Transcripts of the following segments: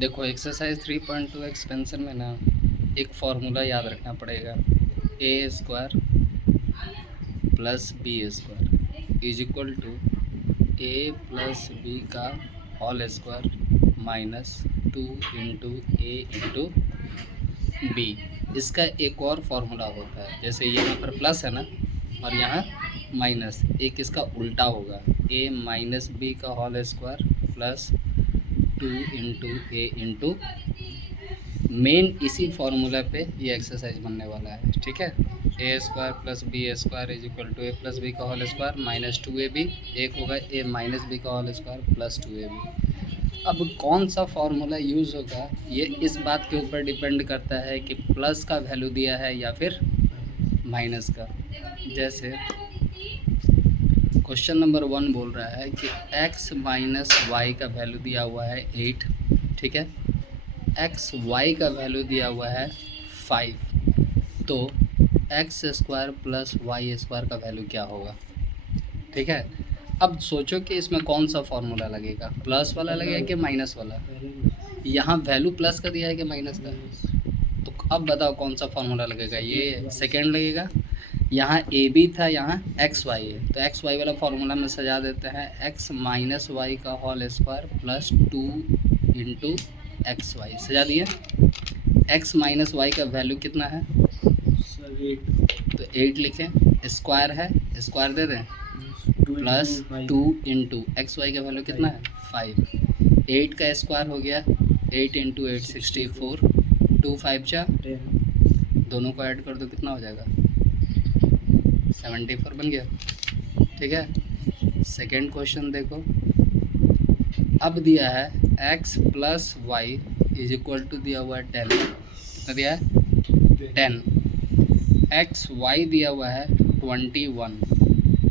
देखो exercise 3.2 expansion में ना एक फार्मूला याद रखना पड़ेगा। A square plus B square is equal to A plus B का whole square minus 2 into A into B. इसका एक और फार्मूला होता है, जैसे यहाँ पर प्लस है ना और यहाँ माइनस, एक इसका उल्टा होगा, ए माइनस बी का whole square plus 2 into A into. Main इसी फार्मूला पे ये एक्सरसाइज बनने वाला है, ठीक है। A square plus B square is equal to A plus B का होल स्क्वायर माइनस 2ab, एक होगा ए माइनस बी का होल स्क्वायर प्लस 2ab। अब कौन सा फार्मूला यूज़ होगा ये इस बात के ऊपर डिपेंड करता है कि प्लस का वैल्यू दिया है या फिर माइनस का। जैसे क्वेश्चन नंबर 1 बोल रहा है कि x माइनस वाई का वैल्यू दिया हुआ है 8, ठीक है। एक्स वाई का वैल्यू दिया हुआ है 5, तो X square plus Y square का वैल्यू क्या होगा, ठीक है। अब सोचो कि इसमें कौन सा फार्मूला लगेगा, प्लस वाला लगेगा कि माइनस वाला। यहाँ वैल्यू प्लस का दिया है कि माइनस का, तो अब बताओ कौन सा फार्मूला लगेगा। ये सेकेंड लगेगा। यहाँ ए बी था, यहाँ एक्स वाई है, तो एक्स वाई वाला फार्मूला में सजा देते हैं एक्स माइनस वाई का whole square plus 2 into X Y. सजा दिए। एक्स माइनस वाई का वैल्यू कितना है सर 8, तो 8 लिखें, स्क्वायर है स्क्वायर दे दें, प्लस 2 इंटू एक्स वाई का वैल्यू कितना है 5। 8 का स्क्वायर हो गया 8 इंटू 8 64, 2 5 जा 10, दोनों को ऐड कर दो कितना हो जाएगा 74 बन गया, ठीक है। सेकेंड क्वेश्चन देखो, अब दिया है x plus Y is equal to दिया हुआ है 10, कितना दिया है 10, एक्स वाई दिया हुआ है 21,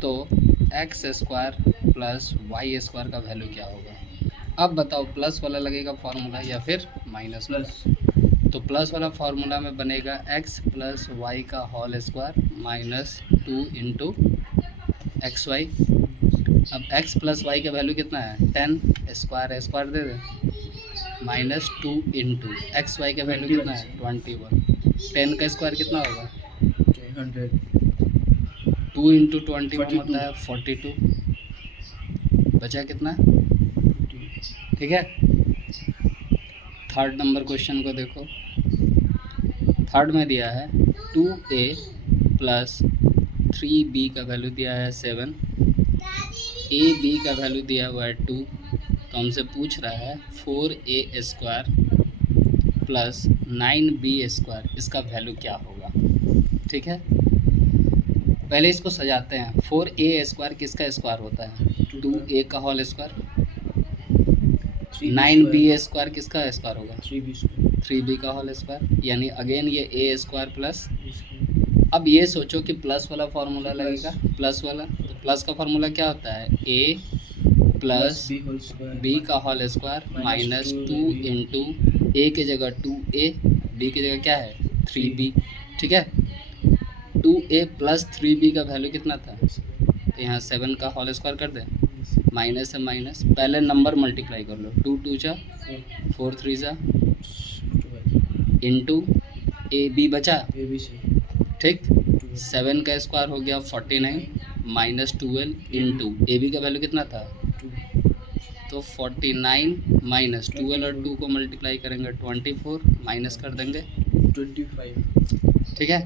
तो X square plus Y square का वैल्यू क्या होगा। अब बताओ प्लस वाला लगेगा फार्मूला या फिर माइनस वाला। तो प्लस वाला फार्मूला में बनेगा x प्लस वाई का whole square minus 2 into X Y. अब x प्लस वाई का वैल्यू कितना है 10, स्क्वायर स्क्वायर दे दे, माइनस 2 इंटू एक्स वाई का वैल्यू कितना है 21। 10 का स्क्वायर कितना होगा 100, 2 इंटू 21 होता है 42, बचा कितना, ठीक है। थर्ड नंबर क्वेश्चन को देखो, थर्ड में दिया है 2a प्लस 3b का वैल्यू दिया है 7, ab का वैल्यू दिया हुआ है 2, तो हमसे पूछ रहा है 4a square plus 9b square, इसका वैल्यू क्या होगा, ठीक है। पहले इसको सजाते हैं। 4a स्क्वायर किसका स्क्वायर होता है 2a का होल स्क्वायर, 9b स्क्वायर किसका स्क्वायर होगा 3b का होल स्क्वायर, यानी अगेन ये a स्क्वायर प्लस। अब ये सोचो कि प्लस वाला फार्मूला लगेगा, प्लस वाला, तो प्लस का फार्मूला क्या होता है a प्लस b का whole square minus 2 into a की जगह 2a, b की जगह क्या है 3b, ठीक है। 2a प्लस 3b का वैल्यू कितना था, तो यहाँ 7 का होल स्क्वायर कर दें, माइनस है माइनस, पहले नंबर मल्टीप्लाई कर लो, 2 2 जा 4 3 जा इंटू ए बी बचा, ठीक। 7 का स्क्वायर हो गया 49 माइनस 12 इंटू ए बी का वैल्यू कितना था, तो 49 माइनस 12 और 2 को मल्टीप्लाई करेंगे 24, माइनस कर देंगे 25, ठीक है।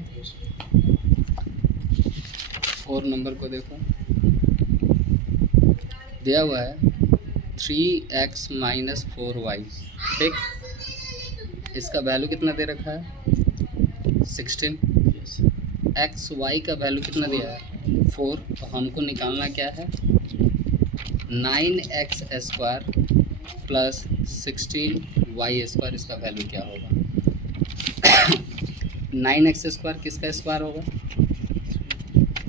4 नंबर को देखो, दिया हुआ है 3x माइनस 4y, ठीक। इसका वैल्यू कितना दे रखा है 16, एक्स वाई का वैल्यू कितना दिया है 4, तो हमको निकालना क्या है 9x square plus 16y square, इसका वैल्यू क्या होगा। 9x स्क्वायर किसका स्क्वायर होगा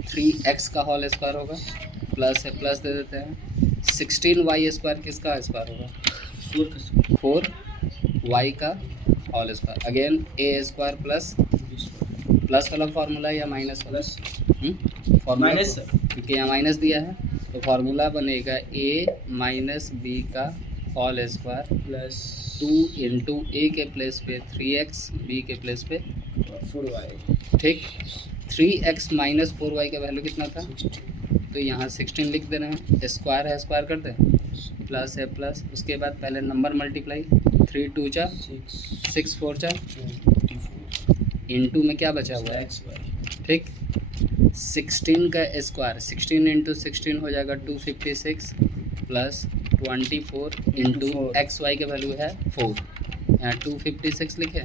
3x का होल स्क्वायर होगा, प्लस है प्लस दे देते हैं। 16y स्क्वायर किसका स्क्वायर होगा 4y का whole square, again a square plus plus वाला फार्मूला या माइनस वाला फार्मूला, क्योंकि यहाँ माइनस दिया है तो फार्मूला बनेगा a माइनस बी का whole square plus 2 into A के प्लेस पे 3x, बी के प्लेस पे 4y ठीक। 3x माइनस 4y का वैल्यू कितना था? 60 तो यहाँ 16 लिख दे रहे हैं। स्क्वायर है, स्क्वायर कर दें, प्लस है प्लस, उसके बाद पहले नंबर मल्टीप्लाई, 3 2 जा 6 4 जा 24 इंटू में क्या बचा हुआ है xy ठीक। 16 का स्क्वायर 16 इंटू 16 हो जाएगा 256 प्लस 24 इंटू 4 एक्स वाई का वैल्यू है 4। यहाँ 256 लिखे,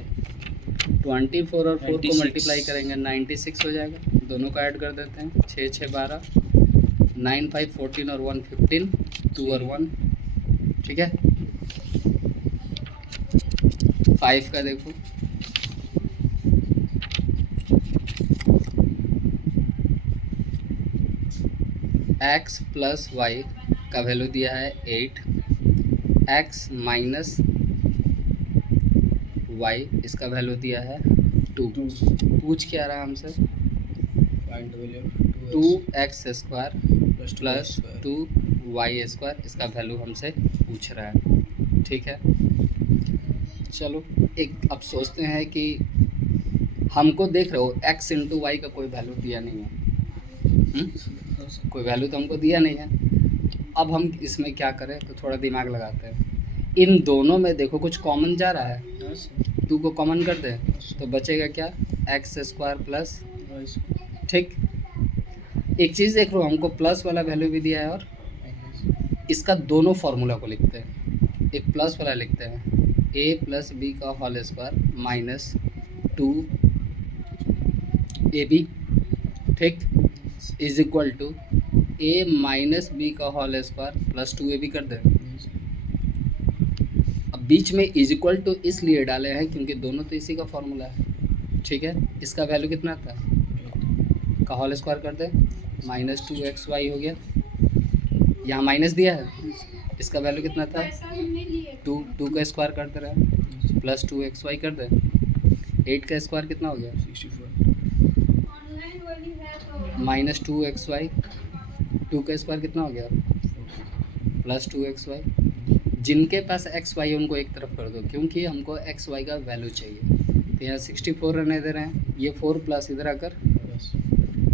24 और 4 को 96 मल्टीप्लाई करेंगे 96 हो जाएगा। दोनों का ऐड कर देते हैं, 6 6 12, 9 5 14 और 1 15, 2 और 1 ठीक है। 5 का देखो, x प्लस वाई का वैल्यू दिया है 8, x माइनस वाई इसका वैल्यू दिया है 2। पूछ क्या रहा है हमसे? Find value 2x square plus plus 2y square, इसका वैल्यू हमसे पूछ रहा है ठीक है। चलो एक अब सोचते हैं कि हमको देख रहे हो x इंटू वाई का कोई वैल्यू दिया नहीं है, कोई वैल्यू तो हमको दिया नहीं है। अब हम इसमें क्या करें, तो थोड़ा दिमाग लगाते हैं। इन दोनों में देखो कुछ कॉमन जा रहा है, 2 को कॉमन कर दे तो बचेगा क्या? एक्स स्क्वायर प्लस ठीक। एक चीज़ देख लो, हमको प्लस वाला वैल्यू भी दिया है और इसका दोनों फार्मूला को लिखते हैं। एक प्लस वाला लिखते हैं, ए प्लस बी का whole square minus 2 A B ठीक is equal to A minus B का whole square plus 2 A B कर दें। अब बीच में इज इक्वल टू इसलिए डाले हैं क्योंकि दोनों तो इसी का फॉर्मूला है ठीक है। इसका वैल्यू कितना था? का होल स्क्वायर कर दे, माइनस 2xy हो गया, यहाँ माइनस दिया है, इसका वैल्यू कितना था? 2 का स्क्वायर कर दे रहा है प्लस 2xy कर दे, 8 का स्क्वायर कितना हो गया? 64 माइनस 2xy, 2 का स्क्वायर कितना हो गया? Plus 2xy। जिनके पास xy उनको एक तरफ कर दो क्योंकि हमको xy का वैल्यू चाहिए। तो यहाँ 64 रहने दे रहे हैं, ये 4 प्लस इधर आकर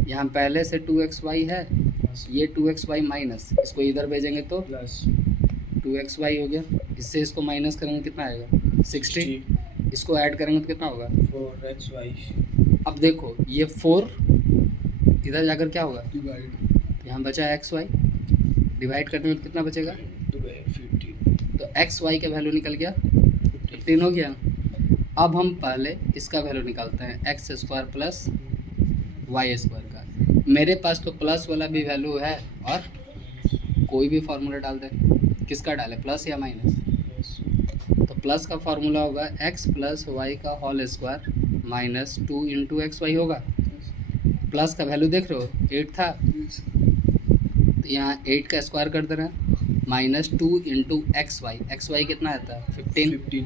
यहाँ पहले से 2xy है, ये 2xy माइनस, इसको इधर भेजेंगे तो प्लस 2xy हो गया, इससे इसको माइनस करेंगे कितना आएगा? 60, इसको ऐड करेंगे तो कितना होगा? 4xy अब देखो ये 4 इधर जाकर क्या होगा? डिवाइड तो यहाँ बचा xy, डिवाइड करने में कितना बचेगा? 15 तो xy का वैल्यू निकल गया 15 हो गया। अब हम पहले इसका वैल्यू निकालते हैं, X square plus Y square का। मेरे पास तो प्लस वाला भी वैल्यू है और कोई भी फार्मूला डाल दे, किसका डाले, प्लस या माइनस? तो प्लस का फार्मूला होगा x प्लस वाई का whole square minus 2 into X Y होगा। प्लस का वैल्यू देख रहे हो 8 था, तो यहाँ 8 का स्क्वायर कर दे रहे हैं माइनस 2 इंटू एक्स वाई कितना आता है? 15।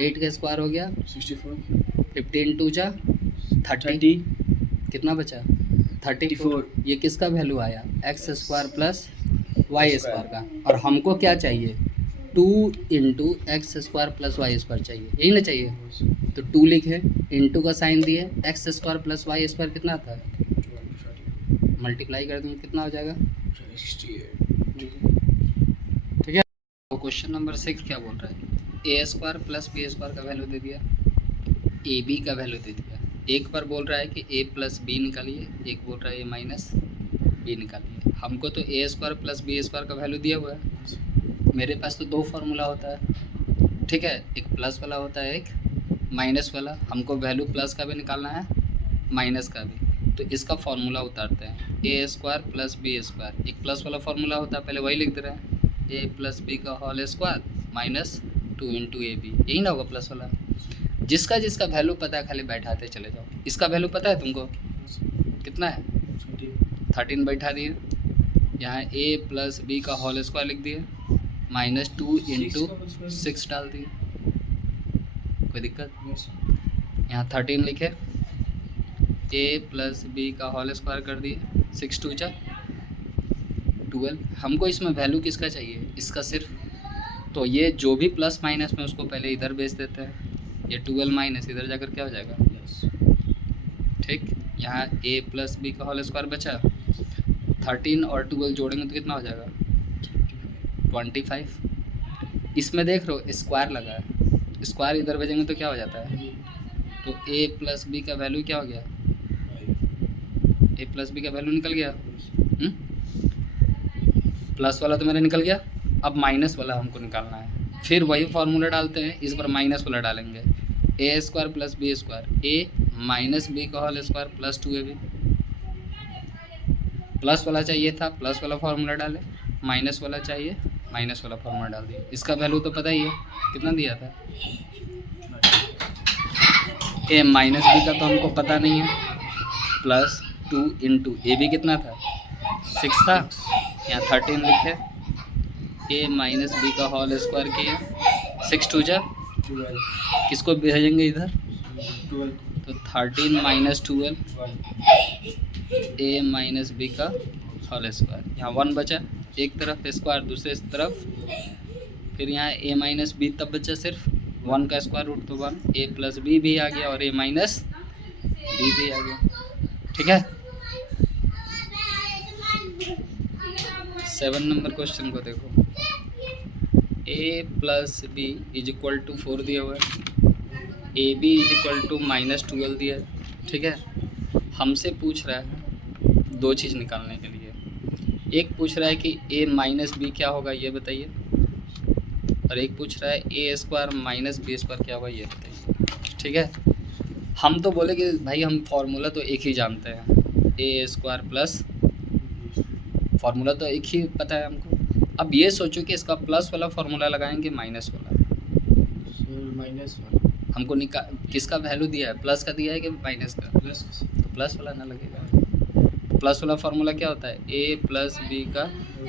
8 का स्क्वायर हो गया 64 15 2 जा 30, कितना बचा? 34। ये किसका वैल्यू आया? X square plus Y square का। और हमको क्या चाहिए? 2 into X square plus Y square चाहिए, यही ना चाहिए? तो 2 लिखे, इंटू का साइन दिए, X square plus Y square कितना आता है? मल्टीप्लाई कर देंगे कितना हो जाएगा? 68 ठीक है। तो क्वेश्चन नंबर 6 क्या बोल रहा है? A square plus B square का वैल्यू दे दिया, ए बी का वैल्यू दे दिया। एक बार बोल रहा है कि ए प्लस बी निकालिए, एक बोल रहा है ए माइनस बी निकालिए। हमको तो ए स्क्वायर प्लस बी स्क्वायर का वैल्यू दिया हुआ है। मेरे पास तो 2 फार्मूला होता है ठीक है, एक प्लस वाला होता है, एक माइनस वाला। हमको वैल्यू प्लस का भी निकालना है, माइनस का भी। तो इसका फार्मूला उतारते हैं, A square plus B square. एक प्लस वाला फार्मूला होता है, पहले वही लिख दे रहे हैं, ए प्लस बी का whole square minus 2 into A B, यही ना होगा प्लस वाला। जिसका जिसका वैल्यू पता है खाली बैठाते चले जाओ। इसका वैल्यू पता है तुमको कितना है? 13 बैठा दिए, यहाँ ए प्लस बी का होल स्क्वायर लिख दिए माइनस 2 इंटू 6 डाल दिए, कोई दिक्कत? यहाँ 13 लिखे, ए प्लस बी का होल स्क्वायर कर दिए, 6 2 जा 12। हमको इसमें वैल्यू किसका चाहिए? इसका सिर्फ तो ये जो भी प्लस माइनस में उसको पहले इधर भेज देते हैं, ये 12 माइनस इधर जाकर क्या हो जाएगा, यस ठीक। यहाँ a प्लस बी का होल स्क्वायर बचा, 13 और 12 जोड़ेंगे तो कितना हो जाएगा 25। इसमें देख रहे हो स्क्वायर लगा है, स्क्वायर इधर भेजेंगे तो क्या हो जाता है, तो a प्लस बी का वैल्यू क्या हो गया, a प्लस बी का वैल्यू निकल गया। प्लस वाला तो मेरा निकल गया, अब माइनस वाला हमको निकालना है। फिर वही फार्मूला डालते हैं, इस बार माइनस वाला डालेंगे, A square plus B square, A minus B का whole square plus 2ab। Plus वाला चाहिए था, प्लस वाला फार्मूला डाले, माइनस वाला चाहिए, माइनस वाला फार्मूला डाल दिया। इसका वैल्यू तो पता ही है कितना दिया था, ए माइनस बी का तो हमको पता नहीं है, प्लस 2 इंटू ए बी कितना था 6 था, यहाँ 13 लिखे, ए माइनस बी का होल स्क्वायर किया, 6 2 जा, 12 किसको भेजेंगे इधर, 12 तो 13 माइनस 12 ए माइनस बी का होल स्क्वायर, यहाँ 1 बचा, एक तरफ स्क्वायर दूसरे तरफ, फिर यहाँ ए माइनस बी तब बचा सिर्फ 1 का स्क्वायर रूट तो 1, ए प्लस बी भी आ गया और ए माइनस बी भी आ गया, ठीक है। 7 नंबर क्वेश्चन को देखो, a plus B is equal to 4 दिया हुआ है, A B is equal to minus 12 दिया है, ठीक है। हमसे पूछ रहा है दो चीज़ निकालने के लिए, एक पूछ रहा है कि a माइनस बी क्या होगा ये बताइए, और एक पूछ रहा है A square minus B square क्या होगा ये बताइए, ठीक है। हम तो बोले कि भाई हम फार्मूला तो एक ही जानते हैं, ए स्क्वायर प्लस, फार्मूला तो एक ही पता है हमको। अब ये सोचो कि इसका प्लस वाला फार्मूला लगाएंगे माइनस वाला, माइनस वाला हमको किसका वैल्यू दिया है, प्लस का दिया है कि माइनस का, प्लस तो प्लस वाला ना लगेगा। प्लस वाला फार्मूला क्या होता है, ए प्लस बी का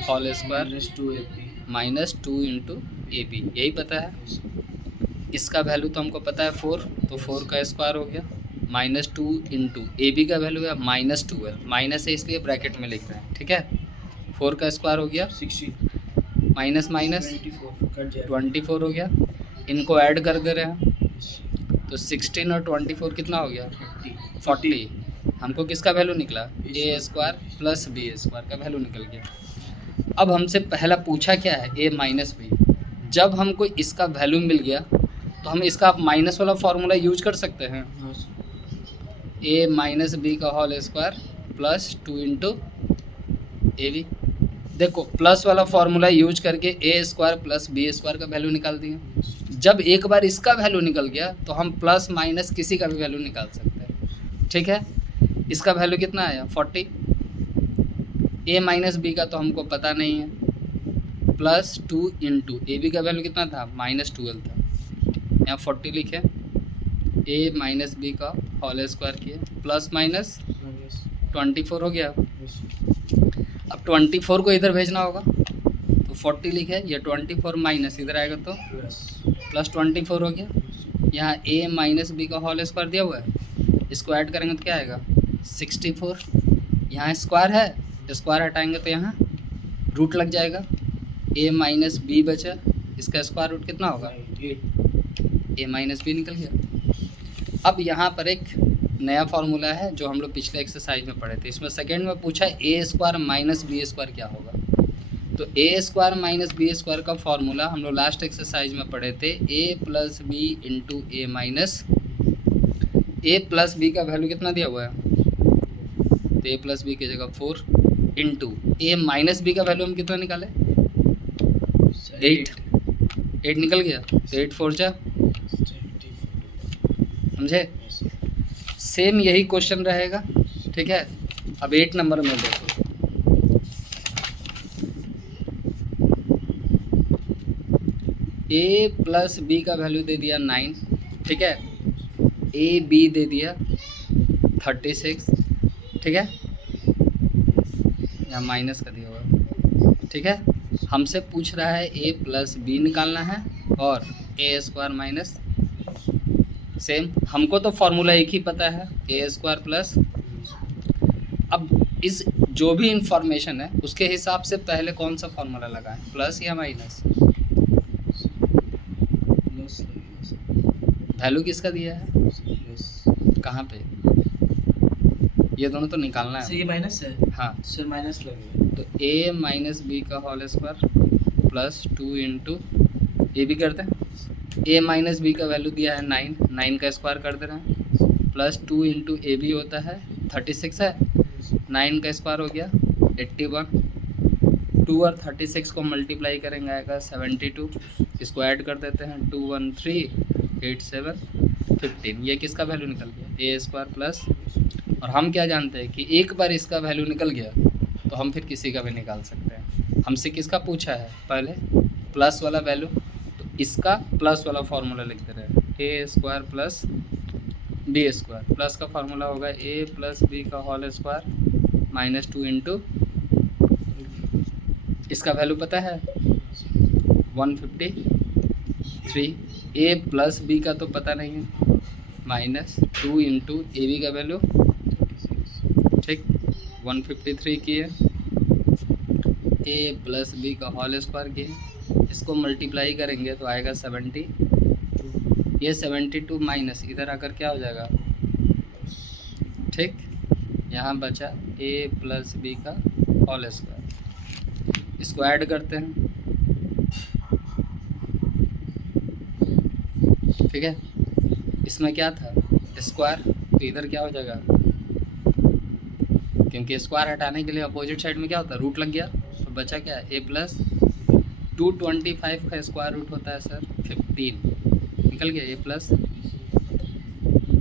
whole square -2ab minus 2 into A B, यही पता है। इसका वैल्यू तो हमको पता है 4, तो 4 का स्क्वायर हो गया, माइनस 2 इंटू ए बी का वैल्यू है -12, माइनस है इसलिए ब्रैकेट में लिख रहे हैं, ठीक है। 4 का स्क्वायर हो गया 60 माइनस माइनस 24 कट जाएगा 24 हो गया, इनको ऐड कर दे रहे हैं तो 16 और 24 कितना हो गया 40। हमको किसका वैल्यू निकला, ए स्क्वायर प्लस बी स्क्वायर का वैल्यू निकल गया। अब हमसे पहला पूछा क्या है, ए माइनस बी। जब हमको इसका वैल्यू मिल गया तो हम इसका माइनस वाला फार्मूला यूज कर सकते हैं, ए माइनस बी का whole square plus 2 into A B. देखो प्लस वाला फार्मूला यूज करके A square plus B square का वैल्यू निकाल दिए। जब एक बार इसका वैल्यू निकल गया तो हम प्लस माइनस किसी का भी वैल्यू निकाल सकते हैं, ठीक है। इसका वैल्यू कितना आया 40, ए माइनस बी का तो हमको पता नहीं है, प्लस 2 इंटू ए बी का वैल्यू कितना था -12 था, यहाँ 40 लिखे, ए माइनस बी का होल स्क्वायर किए, प्लस माइनस 24 हो गया। अब 24 को इधर भेजना होगा तो 40 लिखे, ये 24 माइनस इधर आएगा तो प्लस 24 हो गया। यहाँ a माइनस बी का होल स्क्वायर दिया हुआ है, इसको ऐड करेंगे तो क्या आएगा 64। यहाँ स्क्वायर है, स्क्वायर हटाएंगे तो यहाँ रूट लग जाएगा, a माइनस बी बचा, इसका स्क्वायर रूट कितना होगा a माइनस बी निकल गया। अब यहाँ पर एक नया फार्मूला है जो हम लोग पिछले एक्सरसाइज में पढ़े थे, इसमें सेकेंड में पूछा ए स्क्वायर माइनस बी स्क्वायर क्या होगा। तो ए स्क्वायर माइनस बी स्क्वायर का फार्मूला हम लोग लास्ट एक्सरसाइज में पढ़े थे, ए प्लस बी इंटू ए माइनस, ए प्लस बी का वैल्यू कितना दिया हुआ है तो ए प्लस बी की जगह 4 इंटू ए माइनस बी का वैल्यू हम कितना निकाले 8 निकल गया, तो 8 4 जा, समझे। सेम यही क्वेश्चन रहेगा, ठीक है। अब 8 नंबर में देखो, ए प्लस बी का वैल्यू दे दिया 9, ठीक है, ए बी दे दिया 36, ठीक है, यहाँ माइनस का दिया हुआ, ठीक है। हमसे पूछ रहा है ए प्लस बी निकालना है और ए स्क्वायर माइनस, सेम हमको तो फार्मूला एक ही पता है ए स्क्वायर प्लस। अब इस जो भी इंफॉर्मेशन है उसके हिसाब से पहले कौन सा फार्मूला लगाएं, प्लस या माइनस, वैल्यू किसका दिया है, प्लस कहाँ पे, ये दोनों तो निकालना सर है। ये माइनस है हाँ, सर, माइनस लगेगा तो a माइनस बी का होल स्क्वायर प्लस 2 इंटू ए भी करते हैं। a माइनस बी का वैल्यू दिया है 9, 9 का स्क्वायर कर दे रहे हैं, प्लस 2 इंटू ए भी होता है 36 है, 9 का स्क्वायर हो गया 81, 2 और 36 को मल्टीप्लाई करेंगे आएगा 72, इसको ऐड कर देते हैं 2 1 3 8 7 15, ये किसका वैल्यू निकल गया, ए स्क्वायर प्लस, और हम क्या जानते हैं कि एक बार इसका वैल्यू निकल गया तो हम फिर किसी का भी निकाल सकते हैं। हमसे किसका पूछा है पहले, प्लस वाला वैल्यू, तो इसका प्लस वाला फार्मूला लिख दे रहे हैं, A square plus B square, plus का फार्मूला होगा ए प्लस बी का होल स्क्वायर माइनस 2 इंटू, इसका वैल्यू पता है 153, ए प्लस बी का तो पता नहीं है, माइनस 2 इंटू ए बी का वैल्यू, ठीक 153 की है, ए प्लस बी का होल स्क्वायर की है, इसको मल्टीप्लाई करेंगे तो आएगा 70, ये 72 माइनस इधर आकर क्या हो जाएगा, ठीक, यहाँ बचा ए प्लस बी का होल स्क्वायर, इसको ऐड करते हैं, ठीक है, इसमें क्या था स्क्वायर, तो इधर क्या हो जाएगा, क्योंकि स्क्वायर हटाने के लिए अपोजिट साइड में क्या होता है, रूट लग गया, तो बचा क्या है ए प्लस 225 का स्क्वायर रूट होता है सर 15, निकल गया ए प्लस,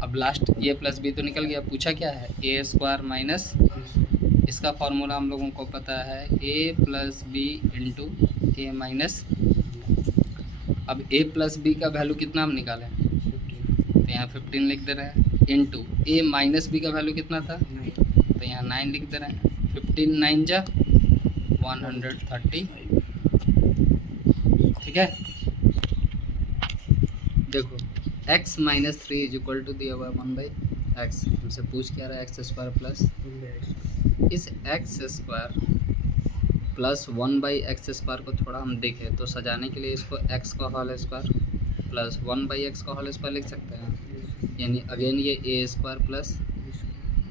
अब लास्ट ए प्लस बी तो निकल गया, पूछा क्या है ए स्क्वायर माइनस, इसका फार्मूला हम लोगों को पता है A plus B into A minus, अब ए प्लस बी का वैल्यू कितना हम निकालें, तो यहाँ 15 लिख दे रहे हैं, इंटू ए माइनस बी का वैल्यू कितना था, तो यहाँ 9 लिख दे रहे हैं, 15 9 जा 130, ठीक है। देखो x minus 3 is equal to दिया हुआ है 1/x, हमसे पूछ क्या रहा है एक्स स्क्वायर प्लस, इस X square plus 1/x square को थोड़ा हम देखें तो सजाने के लिए इसको x का होल स्क्वायर प्लस 1/x का होल स्क्वायर लिख सकते हैं, यानी अगेन ये ए स्क्वायर प्लस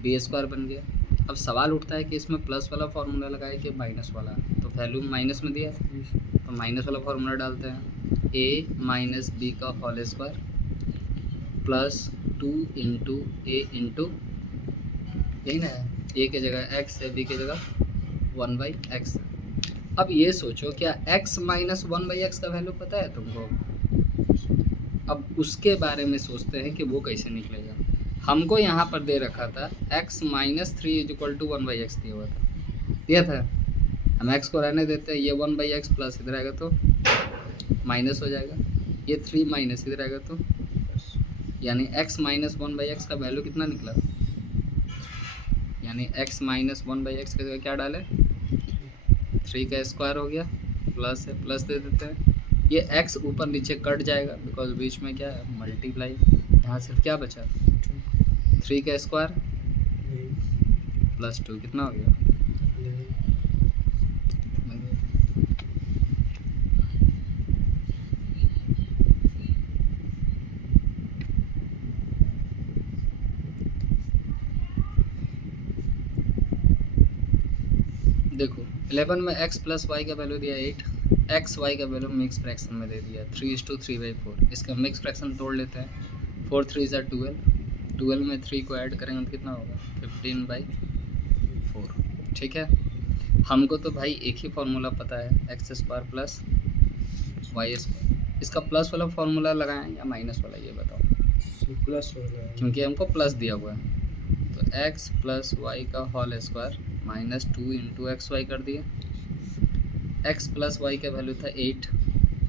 बी स्क्वायर बन गया। अब सवाल उठता है कि इसमें प्लस वाला फार्मूला लगाए कि माइनस वाला, तो वैल्यू माइनस में दिया है तो माइनस वाला फार्मूला डालते हैं, ए माइनस बी का whole square plus 2 into A into, यही ना है, ए की जगह x है, बी की जगह 1/x। अब ये सोचो क्या x माइनस 1/x का वैल्यू पता है तुमको, अब उसके बारे में सोचते हैं कि वो कैसे निकलेगा। हमको यहाँ पर दे रखा था x minus 3 is equal to 1/x दिया था, हम x को रहने देते हैं, ये 1/x प्लस इधर आएगा तो माइनस हो जाएगा, ये 3 माइनस इधर आएगा तो, यानी x माइनस 1/x का वैल्यू कितना निकला, यानी x माइनस 1/x की जगह क्या डाले 3 का स्क्वायर हो गया, प्लस है प्लस दे देते हैं, ये x ऊपर नीचे कट जाएगा बिकॉज बीच में क्या है मल्टीप्लाई, यहाँ सिर्फ क्या बचा 3 का स्क्वायर प्लस 2 कितना हो गया, देखो 11 में x प्लस वाई का वैल्यू दिया 8, एक्स वाई का वैल्यू मिक्स फ्रैक्शन में दे दिया 3:3/4, इसका मिक्स फ्रैक्शन तोड़ लेते हैं, 4 3 12, 12 में 3 को ऐड करेंगे तो कितना होगा 15/4, ठीक है। हमको तो भाई एक ही फार्मूला पता है X square plus Y square, इसका प्लस वाला फार्मूला लगाएं या माइनस वाला ये बताओ, प्लस वाला, क्योंकि हमको प्लस दिया हुआ है, तो x प्लस वाई का whole square minus 2 into X Y कर दिए, x प्लस वाई का वैल्यू था 8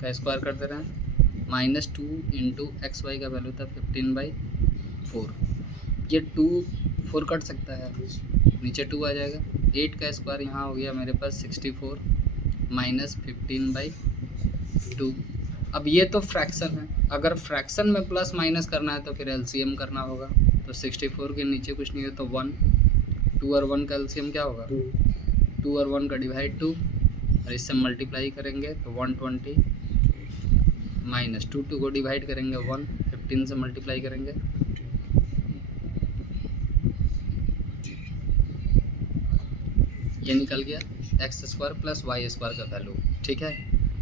का स्क्वायर कर दे रहे हैं, माइनस 2 इंटू एक्स वाई का वैल्यू था 15/4, ये 2 4 कट सकता है, नीचे 2 आ जाएगा, 8 का स्क्वायर यहाँ हो गया मेरे पास 64 माइनस 15/2। अब ये तो फ्रैक्शन है, अगर फ्रैक्शन में प्लस माइनस करना है तो फिर एलसीएम करना होगा, तो 64 के नीचे कुछ नहीं है तो 1, 2 और 1 का एलसीएम क्या होगा 2 और 1 का डिवाइड 2, और इससे मल्टीप्लाई करेंगे तो 120 माइनस 2 को डिवाइड करेंगे 1, 15 से मल्टीप्लाई करेंगे, ये निकल गया X square plus Y square का वैल्यू। ठीक है,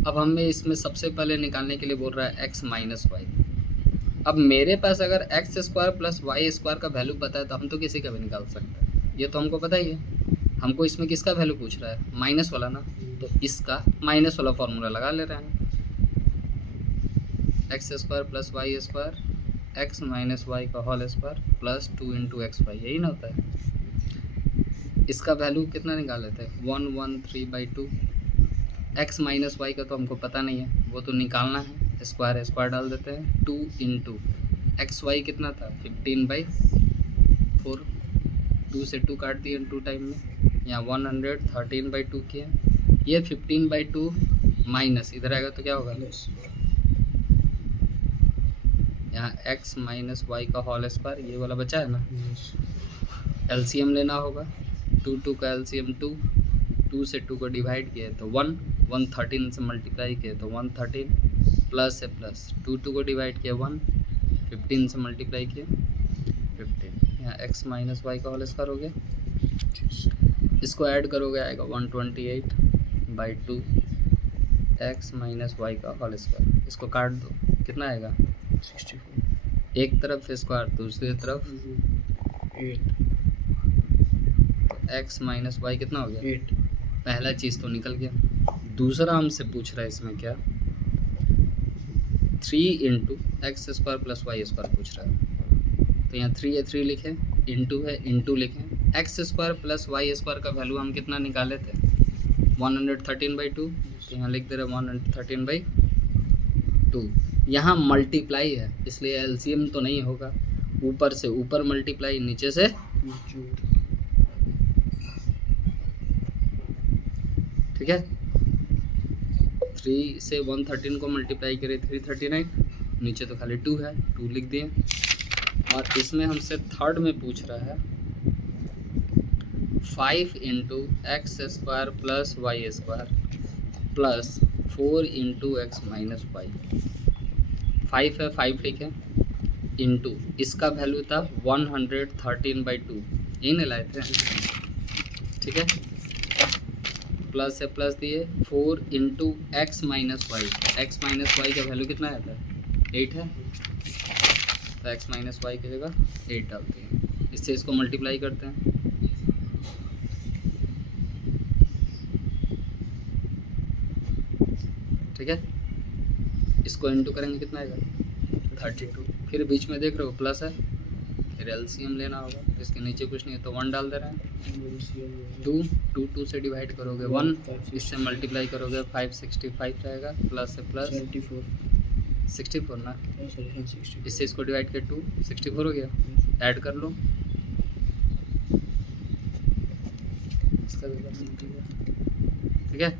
अब हमें इसमें सबसे पहले निकालने के लिए बोल रहा है एक्स माइनस वाई। अब मेरे पास अगर X square plus Y square का वैल्यू पता है तो हम तो किसी का भी निकाल सकते हैं, ये तो हमको पता ही है। हमको इसमें किसका वैल्यू पूछ रहा है, माइनस वाला ना, तो इसका माइनस वाला फॉर्मूला लगा ले रहे हैं। X square plus Y square X minus Y का whole square plus 2 into X Y, यही ना होता है। इसका वैल्यू कितना निकाल लेते हैं, 113/2। एक्स माइनस वाई का तो हमको पता नहीं है, वो तो निकालना है, स्क्वायर स्क्वायर डाल देते हैं। 2 इंटू एक्स वाई कितना था, 15/4, 2 से 2 काट दिए 2 टाइम में, यहाँ 113/2 किया। ये 15/2 माइनस इधर आएगा तो क्या होगा, यहाँ एक्स माइनस वाई का होल स्क्वायर, ये वाला बचा है ना, एलसीएम लेना होगा। 2 का एलसीएम 2 से 2 को डिवाइड किए तो 1, 113 से मल्टीप्लाई किए तो 113, प्लस से प्लस 2 को डिवाइड किया 1, 15 से मल्टीप्लाई किए 15, यहाँ एक्स माइनस वाई का होल स्क्वायर हो गया। इसको ऐड करोगे आएगा 128/2 एक्स माइनस वाई का होल स्क्वायर। इसको काट दो, कितना आएगा, 64, एक तरफ स्क्वायर दूसरी तरफ 8, एक्स माइनस वाई कितना हो गया, 8। पहला चीज़ तो निकल गया। दूसरा हमसे पूछ रहा है इसमें क्या, 3 into X square plus Y square पूछ रहा है। तो यहाँ 3 है 3 लिखें, इंटू है इंटू लिखें। X square plus Y square का वैल्यू हम कितना निकाले थे, 113/2, तो यहाँ लिख दे रहे 113/2। यहाँ मल्टीप्लाई है इसलिए एलसीएम तो नहीं होगा, ऊपर से ऊपर मल्टीप्लाई, नीचे से, ठीक है। 3 से 113 को मल्टीप्लाई करें 339, नीचे तो खाली 2 है, 2 लिख दिए। और इसमें हमसे थर्ड में पूछ रहा है 5 into X square plus Y square plus 4 into X minus Y. 5 है 5 लिखें, इंटू इसका वैल्यू था 113/2, यही नहीं लाए थे, ठीक है। प्लस से प्लस दिए 4 into X minus Y. X minus Y का वैल्यू कितना आता है, 8 है, तो एक्स माइनस वाई की जगह 8 डालते हैं। इससे इसको मल्टीप्लाई करते हैं, ठीक है। इसको इंटू करेंगे कितना आएगा, 32। फिर बीच में देख रहे हो प्लस है, फिर एलसीएम लेना होगा, इसके नीचे कुछ नहीं है तो 1 डाल दे रहे हैं। 2 से डिवाइड करोगे 1, इससे मल्टीप्लाई करोगे 565 रहेगा, प्लस से प्लस 64 ना, इससे इसको डिवाइड कर 2, 64 हो गया, ऐड कर लो, इसका ठीक है।